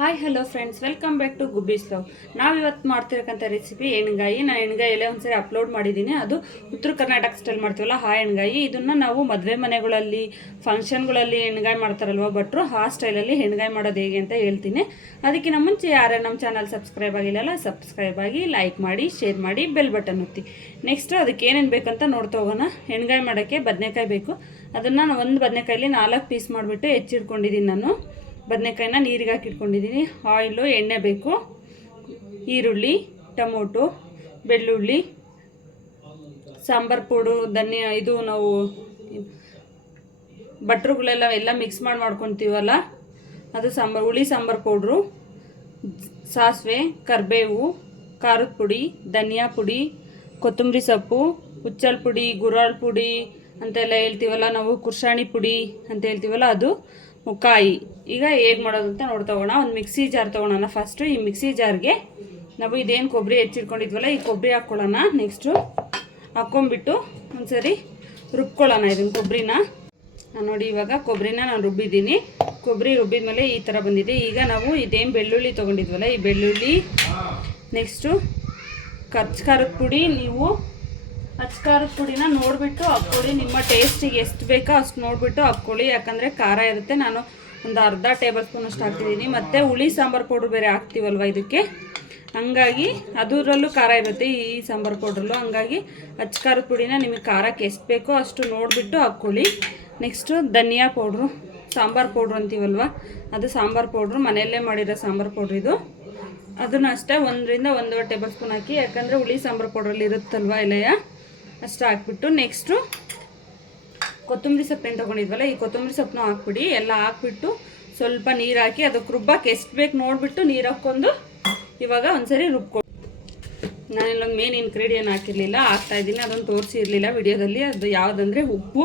Hi hello friends, welcome back to Gubbi's love. ನಾವಿವತ್ತು ಮಾಡ್ತಿರಕ್ಕಂಥ recipe ಎಣ್ಗಾಯಿ. ನಾನು ಎಣ್ಗಾಯಿ ಎಲ್ಲ ಒಂದ್ಸರಿ ಅಪ್ಲೋಡ್ ಮಾಡಿದ್ದೀನಿ. ಅದು ಉತ್ತರ ಕರ್ನಾಟಕ ಸ್ಟೈಲ್ ಮಾಡ್ತೀವಲ್ಲ ಆ ಎಣ್ಗಾಯಿ. ಇದನ್ನು ನಾವು ಮದುವೆ ಮನೆಗಳಲ್ಲಿ ಫಂಕ್ಷನ್ಗಳಲ್ಲಿ ಎಣ್ಗಾಯಿ ಮಾಡ್ತಾರಲ್ವ ಭಟ್ರು, ಆ ಸ್ಟೈಲಲ್ಲಿ ಎಣ್ಗಾಯಿ ಮಾಡೋದು ಹೇಗೆ ಅಂತ ಹೇಳ್ತೀನಿ. ಅದಕ್ಕಿಂತ ಮುಂಚೆ ಯಾರೇ ನಮ್ಮ ಚಾನಲ್ ಸಬ್ಸ್ಕ್ರೈಬ್ ಆಗಿಲ್ಲಲ್ಲ, ಸಬ್ಸ್ಕ್ರೈಬ್ ಆಗಿ, ಲೈಕ್ ಮಾಡಿ, ಶೇರ್ ಮಾಡಿ, ಬೆಲ್ ಬಟನ್ ಒತ್ತಿ. ನೆಕ್ಸ್ಟ್ ಅದಕ್ಕೆ ಏನೇನು ಬೇಕಂತ ನೋಡ್ತಾ ಹೋಗೋಣ. ಎಣ್ಗಾಯಿ ಮಾಡೋಕ್ಕೆ ಬದನೆಕಾಯಿ ಬೇಕು. ಅದನ್ನು ಒಂದು ಬದನೆಕಾಯಲ್ಲಿ 4 ಪೀಸ್ ಮಾಡಿಬಿಟ್ಟು ಹೆಚ್ಚಿಟ್ಕೊಂಡಿದ್ದೀನಿ. ನಾನು ಬದನೆಕಾಯಿನ ನೀರಿಗೆ ಹಾಕಿಟ್ಕೊಂಡಿದ್ದೀನಿ. ಆಯಿಲು, ಎಣ್ಣೆ ಬೇಕು, ಈರುಳ್ಳಿ, ಟೊಮೊಟೊ, ಬೆಳ್ಳುಳ್ಳಿ, ಸಾಂಬಾರು ಪೌಡು, ಧನಿಯಾ, ಇದು ನಾವು ಭಟ್ರುಗಳೆಲ್ಲ ಮಿಕ್ಸ್ ಮಾಡ್ಕೊತೀವಲ್ಲ ಅದು ಹುಳಿ ಸಾಂಬಾರು ಪೌಡ್ರು, ಸಾಸಿವೆ, ಕರಿಬೇವು, ಖಾರದ ಪುಡಿ, ಧನಿಯಾ ಪುಡಿ, ಕೊತ್ತಂಬರಿ ಸೊಪ್ಪು, ಹುಚ್ಚಳ ಪುಡಿ, ಗುರಾಳ್ ಪುಡಿ ಅಂತೆಲ್ಲ ಹೇಳ್ತೀವಲ್ಲ ನಾವು, ಕುರ್ಸಾಣಿ ಪುಡಿ ಅಂತ ಹೇಳ್ತೀವಲ್ಲ, ಅದು ಕಾಯಿ. ಈಗ ಹೇಗೆ ಮಾಡೋದು ಅಂತ ನೋಡ್ತಾ ಹೋಗೋಣ. ಒಂದು ಮಿಕ್ಸಿ ಜಾರ್ ತೊಗೊಳೋಣ. ಫಸ್ಟು ಈ ಮಿಕ್ಸಿ ಜಾರ್ಗೆ ನಾವು ಇದೇನು ಕೊಬ್ಬರಿ ಹೆಚ್ಚಿಟ್ಕೊಂಡಿದ್ವಲ್ಲ ಈ ಕೊಬ್ಬರಿ ಹಾಕ್ಕೊಳ್ಳೋಣ. ನೆಕ್ಸ್ಟು ಹಾಕ್ಕೊಂಬಿಟ್ಟು ಒಂದ್ಸರಿ ರುಬ್ಕೊಳ್ಳೋಣ ಇದನ್ನು ಕೊಬ್ಬರಿನ. ನೋಡಿ, ಇವಾಗ ಕೊಬ್ಬರಿನ ನಾನು ರುಬ್ಬಿದ್ದೀನಿ. ಕೊಬ್ಬರಿ ರುಬ್ಬಿದ ಈ ಥರ ಬಂದಿದೆ. ಈಗ ನಾವು ಇದೇನು ಬೆಳ್ಳುಳ್ಳಿ ತೊಗೊಂಡಿದ್ವಲ್ಲ ಈ ಬೆಳ್ಳುಳ್ಳಿ, ನೆಕ್ಸ್ಟು ಖಾರದ ಪುಡಿ. ನೀವು ಖಾರದ ಪುಡಿನ ನೋಡಿಬಿಟ್ಟು ಹಾಕ್ಕೊಳ್ಳಿ. ನಿಮ್ಮ ಟೇಸ್ಟಿಗೆ ಎಷ್ಟು ಬೇಕೋ ಅಷ್ಟು ನೋಡಿಬಿಟ್ಟು ಹಾಕ್ಕೊಳ್ಳಿ, ಯಾಕಂದರೆ ಖಾರ ಇರುತ್ತೆ. ನಾನು ಒಂದು ಅರ್ಧ ಟೇಬಲ್ ಸ್ಪೂನ್ ಅಷ್ಟು ಹಾಕ್ತಿದ್ದೀನಿ. ಮತ್ತು ಹುಳಿ ಸಾಂಬಾರು ಪೌಡ್ರ್ ಬೇರೆ ಹಾಕ್ತೀವಲ್ವ ಇದಕ್ಕೆ, ಹಂಗಾಗಿ ಅದರಲ್ಲೂ ಖಾರ ಇರುತ್ತೆ ಈ ಸಾಂಬಾರು ಪೌಡ್ರಲ್ಲೂ. ಹಂಗಾಗಿ ಖಾರದ ಪುಡಿನ ನಿಮಗೆ ಖಾರಕ್ಕೆ ಎಷ್ಟು ಬೇಕೋ ಅಷ್ಟು ನೋಡಿಬಿಟ್ಟು ಹಾಕ್ಕೊಳ್ಳಿ. ನೆಕ್ಸ್ಟು ಧನಿಯಾ ಪೌಡ್ರು, ಸಾಂಬಾರು ಪೌಡ್ರು ಅಂತೀವಲ್ವ, ಅದು ಸಾಂಬಾರು ಪೌಡ್ರು, ಮನೆಯಲ್ಲೇ ಮಾಡಿರೋ ಸಾಂಬಾರು ಪೌಡ್ರು ಇದು. ಅದನ್ನು ಅಷ್ಟೇ 1 ರಿಂದ 1.5 ಟೇಬಲ್ ಸ್ಪೂನ್ ಹಾಕಿ, ಯಾಕಂದರೆ ಹುಳಿ ಸಾಂಬಾರು ಪೌಡ್ರಲ್ಲಿ ಇರುತ್ತಲ್ವ ಎಲೆಯ, ಅಷ್ಟು ಹಾಕ್ಬಿಟ್ಟು ನೆಕ್ಸ್ಟು ಕೊತ್ತಂಬರಿ ಸೊಪ್ಪೇನು ತೊಗೊಂಡಿದ್ವಲ್ಲ ಈ ಕೊತ್ತಂಬರಿ ಸೊಪ್ಪನ್ನ ಹಾಕ್ಬಿಡಿ. ಎಲ್ಲ ಹಾಕ್ಬಿಟ್ಟು ಸ್ವಲ್ಪ ನೀರು ಹಾಕಿ ಅದಕ್ಕೆ ರುಬ್ಬಕ್ಕೆ ಎಷ್ಟು ಬೇಕು ನೋಡಿಬಿಟ್ಟು ನೀರು ಹಾಕ್ಕೊಂಡು ಇವಾಗ ಒಂದ್ಸರಿ ರುಬ್ಕೊಂಡು. ನಾನಿಲ್ಲೊಂದು ಮೇನ್ ಇಂಗ್ರೀಡಿಯೆಂಟ್ ಹಾಕಿರಲಿಲ್ಲ, ಹಾಕ್ತಾಯಿದ್ದೀನಿ. ಅದನ್ನು ತೋರಿಸಿರಲಿಲ್ಲ ವಿಡಿಯೋದಲ್ಲಿ. ಅದು ಯಾವುದಂದರೆ ಉಪ್ಪು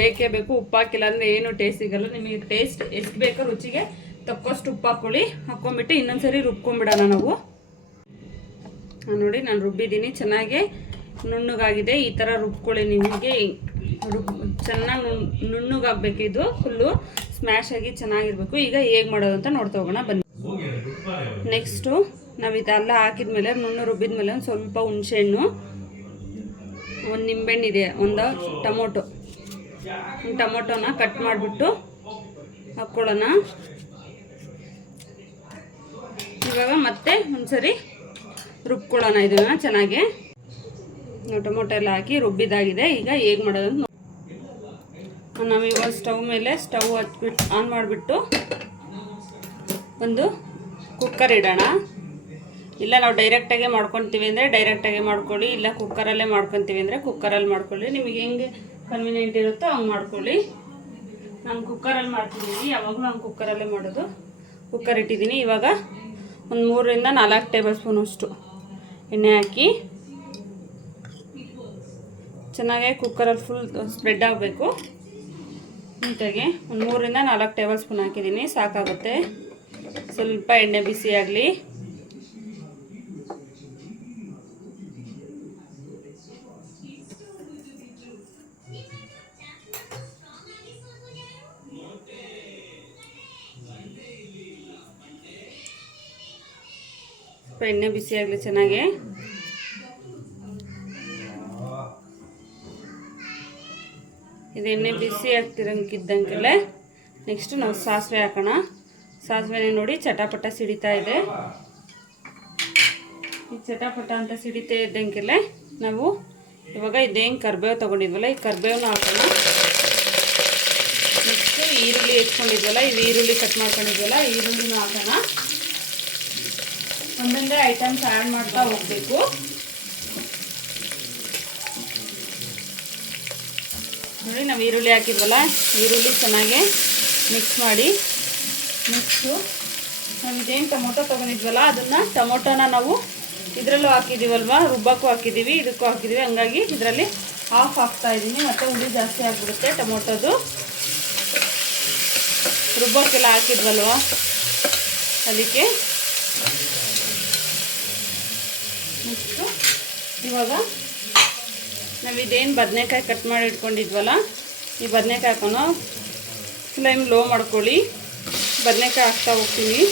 ಬೇಕೇ ಬೇಕು. ಉಪ್ಪು ಹಾಕಿಲ್ಲ ಅಂದರೆ ಏನು ಟೇಸ್ಟ್ ಸಿಗಲ್ಲ. ನಿಮಗೆ ಟೇಸ್ಟ್ ಎಷ್ಟು ಬೇಕೋ ರುಚಿಗೆ ತಕ್ಕಷ್ಟು ಉಪ್ಪು ಹಾಕ್ಕೊಳ್ಳಿ. ಹಾಕ್ಕೊಂಬಿಟ್ಟು ಇನ್ನೊಂದ್ಸರಿ ರುಬ್ಕೊಂಬಿಡೋಣ ನಾವು. ನೋಡಿ, ನಾನು ರುಬ್ಬಿದ್ದೀನಿ. ಚೆನ್ನಾಗಿ ನುಣ್ಣಗಾಗಿದೆ. ಈ ಥರ ರುಬ್ಕೊಳ್ಳಿ. ನಿಮಗೆ ಚೆನ್ನಾಗಿ ನುಣ್ಣಗಾಗಬೇಕು. ಇದು ಫುಲ್ಲು ಸ್ಮ್ಯಾಶ್ ಆಗಿ ಚೆನ್ನಾಗಿರಬೇಕು. ಈಗ ಹೇಗೆ ಮಾಡೋದು ಅಂತ ನೋಡ್ತಾ ಹೋಗೋಣ ಬನ್ನಿ. ನೆಕ್ಸ್ಟು ನಾವು ಇದೆಲ್ಲ ಹಾಕಿದ್ಮೇಲೆ ನುಣ್ಣು ರುಬ್ಬಿದ್ಮೇಲೆ ಒಂದು ಸ್ವಲ್ಪ ಹುಣಸೆಹಣ್ಣು, ಒಂದು ನಿಂಬೆಹಣ್ಣಿದೆ, ಒಂದು ಟೊಮೊಟೊನ ಕಟ್ ಮಾಡಿಬಿಟ್ಟು ಹಾಕ್ಕೊಳ್ಳೋಣ. ಇವಾಗ ಮತ್ತೆ ಒಂದ್ಸರಿ ರುಬ್ಕೊಳ್ಳೋಣ ಇದನ್ನು ಚೆನ್ನಾಗಿ. ಟೊಮೊಟೊ ಎಲ್ಲ ಹಾಕಿ ರುಬ್ಬಿದಾಗಿದೆ. ಈಗ ಹೇಗೆ ಮಾಡೋದು ನಾವಿವಾಗ ಸ್ಟವ್ ಮೇಲೆ ಹಚ್ಬಿಟ್ಟು ಆನ್ ಮಾಡಿಬಿಟ್ಟು ಒಂದು ಕುಕ್ಕರ್ ಇಡೋಣ. ಇಲ್ಲ ನಾವು ಡೈರೆಕ್ಟಾಗೆ ಮಾಡ್ಕೊತೀವಿ ಅಂದರೆ ಡೈರೆಕ್ಟಾಗೆ ಮಾಡ್ಕೊಳ್ಳಿ, ಇಲ್ಲ ಕುಕ್ಕರಲ್ಲೇ ಮಾಡ್ಕೊತೀವಿ ಅಂದರೆ ಕುಕ್ಕರಲ್ಲಿ ಮಾಡ್ಕೊಳ್ಳಿ. ನಿಮಗೆ ಹೆಂಗೆ ಕನ್ವೀನಿಯೆಂಟ್ ಇರುತ್ತೋ ಹಂಗೆ ಮಾಡ್ಕೊಳ್ಳಿ. ನಾನು ಕುಕ್ಕರಲ್ಲಿ ಮಾಡ್ತಿದ್ದೀನಿ, ಯಾವಾಗಲೂ ನಾನು ಕುಕ್ಕರಲ್ಲೇ ಮಾಡೋದು. ಕುಕ್ಕರ್ ಇಟ್ಟಿದ್ದೀನಿ. ಇವಾಗ ಒಂದು 3 ರಿಂದ 4 ಟೇಬಲ್ ಸ್ಪೂನ್ ಅಷ್ಟು ಎಣ್ಣೆ ಹಾಕಿ ಚೆನ್ನಾಗಿ ಕುಕ್ಕರಲ್ಲಿ ಫುಲ್ ಸ್ಪ್ರೆಡ್ ಆಗಬೇಕು ನೀಟಾಗಿ. ಒಂದು 3 ರಿಂದ 4 ಟೇಬಲ್ ಸ್ಪೂನ್ ಹಾಕಿದ್ದೀನಿ, ಸಾಕಾಗುತ್ತೆ. ಸ್ವಲ್ಪ ಎಣ್ಣೆ ಬಿಸಿ ಆಗಲಿ. ಎಣ್ಣೆ ಬಿಸಿ ಆಗಲಿ ಚೆನ್ನಾಗಿ. ಇದು ಎಣ್ಣೆ ಬಿಸಿ ಆಗ್ತಿರಂಗಿದ್ದಂಗೆಲ್ಲ ನೆಕ್ಸ್ಟ್ ನಾವು ಸಾಸಿವೆ ಹಾಕೋಣ. ಸಾಸಿವೆನೇ ನೋಡಿ ಚಟಾಪಟ ಸಿಡಿತಾ ಇದೆ. ಈ ಚಟಾಪಟ ಅಂತ ಸಿಡಿತಾ ಇದ್ದಂಗೆಲ್ಲ ನಾವು ಇವಾಗ ಇದೇನು ಕರಿಬೇವು ತೊಗೊಂಡಿದ್ವಲ್ಲ ಈ ಕರಿಬೇವನ್ನ ಹಾಕೋಣ. ನೆಕ್ಸ್ಟು ಈರುಳ್ಳಿ ಹೆಚ್ಕೊಂಡಿದ್ವಲ್ಲ ಇದು ಈರುಳ್ಳಿ ಕಟ್ ಮಾಡ್ಕೊಂಡಿದ್ವಲ್ಲ ಈರುಳ್ಳಿನೂ ಹಾಕೋಣ. ಒಂದೊಂದೇ ಐಟಮ್ಸ್ ಆ್ಯಡ್ ಮಾಡ್ತಾ ಹೋಗಬೇಕು. ನೋಡಿ, ನಾವು ಈರುಳ್ಳಿ ಹಾಕಿದ್ವಲ್ಲ ಈರುಳ್ಳಿ ಚೆನ್ನಾಗಿ ಮಿಕ್ಸ್ ಮಾಡಿ. ನೆಕ್ಸ್ಟು ನಾವು ಇದೇನು ಟೊಮೊಟೊ ತೊಗೊಂಡಿದ್ವಲ್ಲ ಟೊಮೊಟೊನ ನಾವು ಇದರಲ್ಲೂ ಹಾಕಿದ್ದೀವಲ್ವ, ರುಬ್ಬಕ್ಕೂ ಹಾಕಿದ್ದೀವಿ, ಇದಕ್ಕೂ ಹಾಕಿದ್ದೀವಿ. ಹಂಗಾಗಿ ಇದರಲ್ಲಿ ಹಾಫ್ ಹಾಕ್ತಾಯಿದ್ದೀನಿ. ಮತ್ತು ಹುಳಿ ಜಾಸ್ತಿ ಆಗಿಬಿಡುತ್ತೆ ಟೊಮೊಟೊದು. ರುಬ್ಬಕ್ಕೆಲ್ಲ ಹಾಕಿದ್ವಲ್ವ ಅದಕ್ಕೆ. ನೆಕ್ಸ್ಟು ಇವಾಗ ನಾವಿದೇನು ಬದನೆಕಾಯಿ ಕಟ್ ಮಾಡಿ ಇಟ್ಕೊಂಡಿದ್ವಲ್ಲ ಈ ಬದನೆಕಾಯಿ ಹಾಕೋಣ. ಫ್ಲೇಮ್ ಲೋ ಮಾಡ್ಕೊಳ್ಳಿ. ಬದನೆಕಾಯಿ ಹಾಕ್ತಾ ಹೋಗ್ತೀನಿ.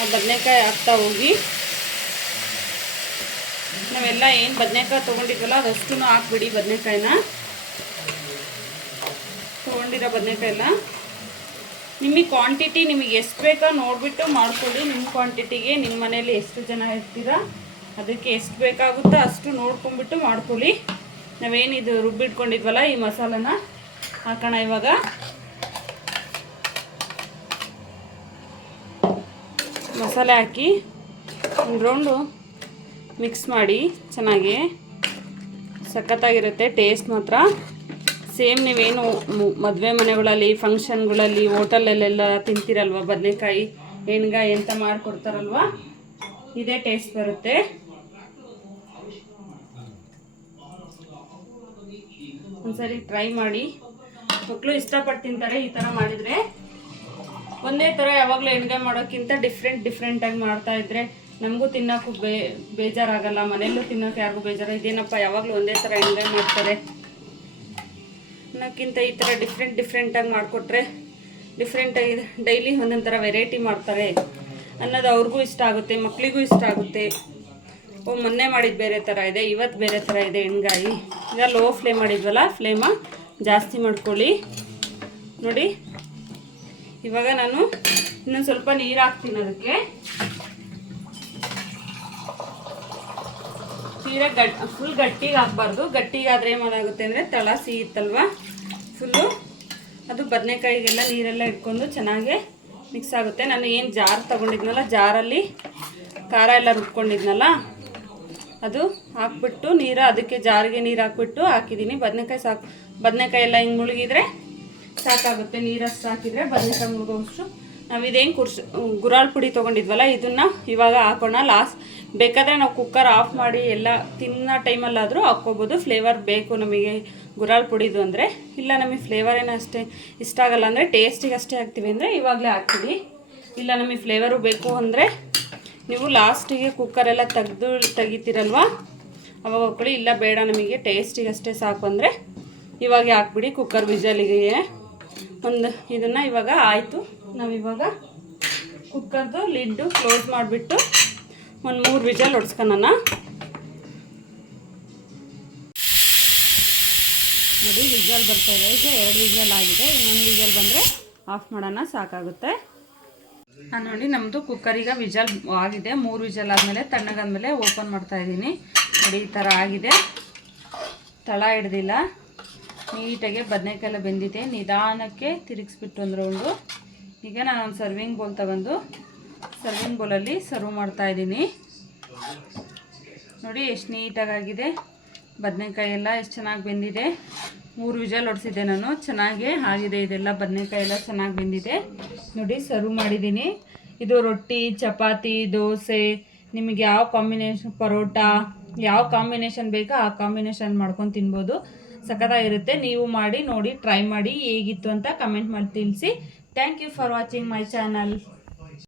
ಆ ಬದನೆಕಾಯಿ ಹಾಕ್ತಾ ಹೋಗಿ. ನಾವೆಲ್ಲ ಏನು ಬದನೆಕಾಯಿ ತೊಗೊಂಡಿದ್ವಲ್ಲ ಅದಷ್ಟು ಹಾಕ್ಬಿಡಿ. ಬದನೆಕಾಯಿನ ತೊಗೊಂಡಿರೋ ಬದನೆಕಾಯೆಲ್ಲ ನಿಮಗೆ ಕ್ವಾಂಟಿಟಿ ನಿಮಗೆ ಎಷ್ಟು ಬೇಕೋ ನೋಡಿಬಿಟ್ಟು ಮಾಡ್ಕೊಳ್ಳಿ. ನಿಮ್ಮ ಕ್ವಾಂಟಿಟಿಗೆ ನಿಮ್ಮ ಮನೇಲಿ ಎಷ್ಟು ಜನ ಇರ್ತೀರಾ ಅದಕ್ಕೆ ಎಷ್ಟು ಬೇಕಾಗುತ್ತೋ ಅಷ್ಟು ನೋಡ್ಕೊಂಬಿಟ್ಟು ಮಾಡ್ಕೊಳ್ಳಿ. ನಾವೇನಿದು ರುಬ್ಬಿಟ್ಕೊಂಡಿದ್ವಲ್ಲ ಈ ಮಸಾಲನ ಹಾಕೋಣ. ಇವಾಗ ಮಸಾಲೆ ಹಾಕಿ ಒಂದು ರೌಂಡು ಮಿಕ್ಸ್ ಮಾಡಿ ಚೆನ್ನಾಗಿ. ಸಖತ್ತಾಗಿರುತ್ತೆ ಟೇಸ್ಟ್ ಮಾತ್ರ. ಸೇಮ್ ನೀವೇನು ಮದುವೆ ಮನೆಗಳಲ್ಲಿ ಫಂಕ್ಷನ್ಗಳಲ್ಲಿ ಹೋಟೆಲಲ್ಲೆಲ್ಲ ತಿಂತೀರಲ್ವ ಬದನೆಕಾಯಿ ಎಣ್ಗಾಯಿ ಅಂತ ಮಾಡಿಕೊಡ್ತಾರಲ್ವ ಇದೇ ಟೇಸ್ಟ್ ಬರುತ್ತೆ. ಒಂದ್ಸರಿ ಟ್ರೈ ಮಾಡಿ. ಮಕ್ಕಳು ಇಷ್ಟಪಟ್ಟು ತಿಂತಾರೆ ಈ ಥರ ಮಾಡಿದರೆ. ಒಂದೇ ಥರ ಯಾವಾಗಲೂ ಎಣ್ಗಾಯಿ ಮಾಡೋಕ್ಕಿಂತ ಡಿಫ್ರೆಂಟಾಗಿ ಮಾಡ್ತಾಯಿದ್ರೆ ನಮಗೂ ತಿನ್ನೋಕ್ಕೂ ಬೇಜಾರಾಗಲ್ಲ, ಮನೆಯಲ್ಲೂ ತಿನ್ನೋಕೆ ಯಾರಿಗೂ ಬೇಜಾರು. ಇದೇನಪ್ಪ ಯಾವಾಗಲೂ ಒಂದೇ ಥರ ಎಣ್ಗಾಯಿ ಮಾಡ್ತಾರೆ ಅನ್ನೋಕ್ಕಿಂತ ಈ ಥರ ಡಿಫ್ರೆಂಟಾಗಿ ಮಾಡಿಕೊಟ್ರೆ ಡಿಫ್ರೆಂಟಾಗಿ ಡೈಲಿ ಒಂದೊಂದು ಥರ ವೆರೈಟಿ ಮಾಡ್ತಾರೆ ಅನ್ನೋದು ಅವ್ರಿಗೂ ಇಷ್ಟ ಆಗುತ್ತೆ, ಮಕ್ಕಳಿಗೂ ಇಷ್ಟ ಆಗುತ್ತೆ. ಮೊನ್ನೆ ಮಾಡಿದ್ದು ಬೇರೆ ಥರ ಇದೆ, ಇವತ್ತು ಬೇರೆ ಥರ ಇದೆ ಎಣ್ಗಾಯಿ. ಈಗ ಲೋ ಫ್ಲೇಮ್ ಮಾಡಿದ್ವಲ್ಲ, ಫ್ಲೇಮ ಜಾಸ್ತಿ ಮಾಡ್ಕೊಳ್ಳಿ. ನೋಡಿ ಇವಾಗ ನಾನು ಇನ್ನೊಂದು ಸ್ವಲ್ಪ ನೀರು ಹಾಕ್ತೀನಿ. ಅದಕ್ಕೆ ತೀರಾ ಫುಲ್ ಗಟ್ಟಿಗೆ ಹಾಕ್ಬಾರ್ದು. ಗಟ್ಟಿಗಾದರೆ ಏನಾಗುತ್ತೆ ಅಂದರೆ ತಳ ಸಿಗುತ್ತಲ್ವ ಫುಲ್ಲು ಅದು ಬದನೆಕಾಯಿಗೆಲ್ಲ ನೀರೆಲ್ಲ ಇಟ್ಕೊಂಡು ಚೆನ್ನಾಗಿ ಮಿಕ್ಸ್ ಆಗುತ್ತೆ. ನಾನು ಏನು ಜಾರ್ ತೊಗೊಂಡಿದ್ನಲ್ಲ, ಜಾರಲ್ಲಿ ಖಾರ ಎಲ್ಲ ರುಬ್ಕೊಂಡಿದ್ನಲ್ಲ ಅದು ಹಾಕ್ಬಿಟ್ಟು ಅದಕ್ಕೆ ಜಾರಿಗೆ ನೀರು ಹಾಕ್ಬಿಟ್ಟು ಹಾಕಿದ್ದೀನಿ. ಬದನೆಕಾಯಿ ಸಾಕು. ಬದನೆಕಾಯಿ ಎಲ್ಲ ಹಿಂಗೆ ಮುಳುಗಿದ್ರೆ ಸಾಕಾಗುತ್ತೆ. ನೀರಷ್ಟು ಹಾಕಿದರೆ ಬದನೆಕಾಯಿ ಮುಳುಗೋಷ್ಟು. ನಾವು ಇದೇನು ಗುರಾಳ್ ಪುಡಿ ತೊಗೊಂಡಿದ್ವಲ್ಲ ಇದನ್ನು ಇವಾಗ ಹಾಕೋಣ. ಬೇಕಾದರೆ ನಾವು ಕುಕ್ಕರ್ ಆಫ್ ಮಾಡಿ ಎಲ್ಲ ತಿನ್ನೋ ಟೈಮಲ್ಲಾದರೂ ಹಾಕ್ಕೋಬೋದು. ಫ್ಲೇವರ್ ಬೇಕು ನಮಗೆ ಗುರಾಳ್ ಪುಡಿದು ಅಂದರೆ. ಇಲ್ಲ ನಮಗೆ ಫ್ಲೇವರ್ ಏನೋ ಅಷ್ಟೇ ಇಷ್ಟ ಆಗಲ್ಲ ಅಂದರೆ ಟೇಸ್ಟಿಗೆ ಅಷ್ಟೇ ಹಾಕ್ತೀವಿ ಅಂದರೆ ಇವಾಗಲೇ ಹಾಕ್ತೀವಿ. ಇಲ್ಲ ನಮಗೆ ಫ್ಲೇವರು ಬೇಕು ಅಂದರೆ ನೀವು ಲಾಸ್ಟಿಗೆ ಕುಕ್ಕರೆಲ್ಲ ತೆಗಿತೀರಲ್ವ ಅವಾಗ ಹಾಕ್ಕೊಳ್ಳಿ. ಇಲ್ಲ ಬೇಡ ನಮಗೆ ಟೇಸ್ಟಿಗೆ ಅಷ್ಟೇ ಸಾಕು ಅಂದರೆ ಇವಾಗೆ ಹಾಕ್ಬಿಡಿ. ಕುಕ್ಕರ್ ವಿಜಲಿಗೆ ಇದನ್ನು ಇವಾಗ ಆಯಿತು. ನಾವಿವಾಗ ಕುಕ್ಕರ್ದು ಲಿಡ್ಡು ಕ್ಲೋಸ್ ಮಾಡಿಬಿಟ್ಟು ಒಂದು 3 ವಿಜಲ್ ಹೊಡ್ಸ್ಕೊಳ್ಳೋಣ. ನೋಡಿ ವಿಜಲ್ ಬರ್ತಾಯಿದೆ. ಈಗ 2 ವಿಜಲ್ ಆಗಿದೆ. ಇನ್ನೊಂದು ವಿಜಲ್ ಬಂದರೆ ಆಫ್ ಮಾಡೋಣ, ಸಾಕಾಗುತ್ತೆ. ನೋಡಿ ನಮ್ಮದು ಕುಕ್ಕರಿಗೆ ವಿಜಲ್ ಆಗಿದೆ. 3 ವಿಜಲ್ ಆದಮೇಲೆ ತಣ್ಣಗಾದ್ಮೇಲೆ ಓಪನ್ ಮಾಡ್ತಾಯಿದ್ದೀನಿ. ನೋಡಿ ಈ ಥರ ಆಗಿದೆ. ತಳ ಹಿಡ್ದಿಲ್ಲ, ನೀಟಾಗಿ ಬದನೆಕಾಯಿ ಬೆಂದಿದೆ. ನಿಧಾನಕ್ಕೆ ತಿರುಗಿಸ್ಬಿಟ್ಟು ಒಂದು ರೌಂಡು. ಈಗ ನಾನು ಒಂದು ಸರ್ವಿಂಗ್ ಬೌಲ್ ತಗೊಂಡು ಸರ್ವಿಂಗ್ ಬೌಲಲ್ಲಿ ಸರ್ವ್ ಮಾಡ್ತಾಯಿದ್ದೀನಿ. ನೋಡಿ ಎಷ್ಟು ನೀಟಾಗಿದೆ. ಬದನೆಕಾಯಿ ಎಲ್ಲ ಎಷ್ಟು ಚೆನ್ನಾಗಿ ಬೆಂದಿದೆ. 3 ವಿಜಲ್ ಹೊಡ್ಸಿದ್ದೆ ನಾನು. ಚೆನ್ನಾಗೇ ಆಗಿದೆ ಇದೆಲ್ಲ. ಬದನೆಕಾಯಿ ಎಲ್ಲ ಚೆನ್ನಾಗಿ ಬೆಂದಿದೆ. ನೋಡಿ ಸರ್ವ್ ಮಾಡಿದ್ದೀನಿ. ಇದು ರೊಟ್ಟಿ, ಚಪಾತಿ, ದೋಸೆ, ನಿಮಗೆ ಯಾವ ಕಾಂಬಿನೇಷನ್, ಪರೋಟ ಯಾವ ಕಾಂಬಿನೇಷನ್ ಬೇಕೋ ಆ ಕಾಂಬಿನೇಷನ್ ಮಾಡ್ಕೊಂಡು ತಿನ್ಬೋದು. ಸಖತ್ತಾಗಿರುತ್ತೆ. ನೀವು ಮಾಡಿ ನೋಡಿ, ಟ್ರೈ ಮಾಡಿ ಹೇಗಿತ್ತು ಅಂತ ಕಮೆಂಟ್ ಮಾಡಿ ತಿಳಿಸಿ. Thank you for watching my channel.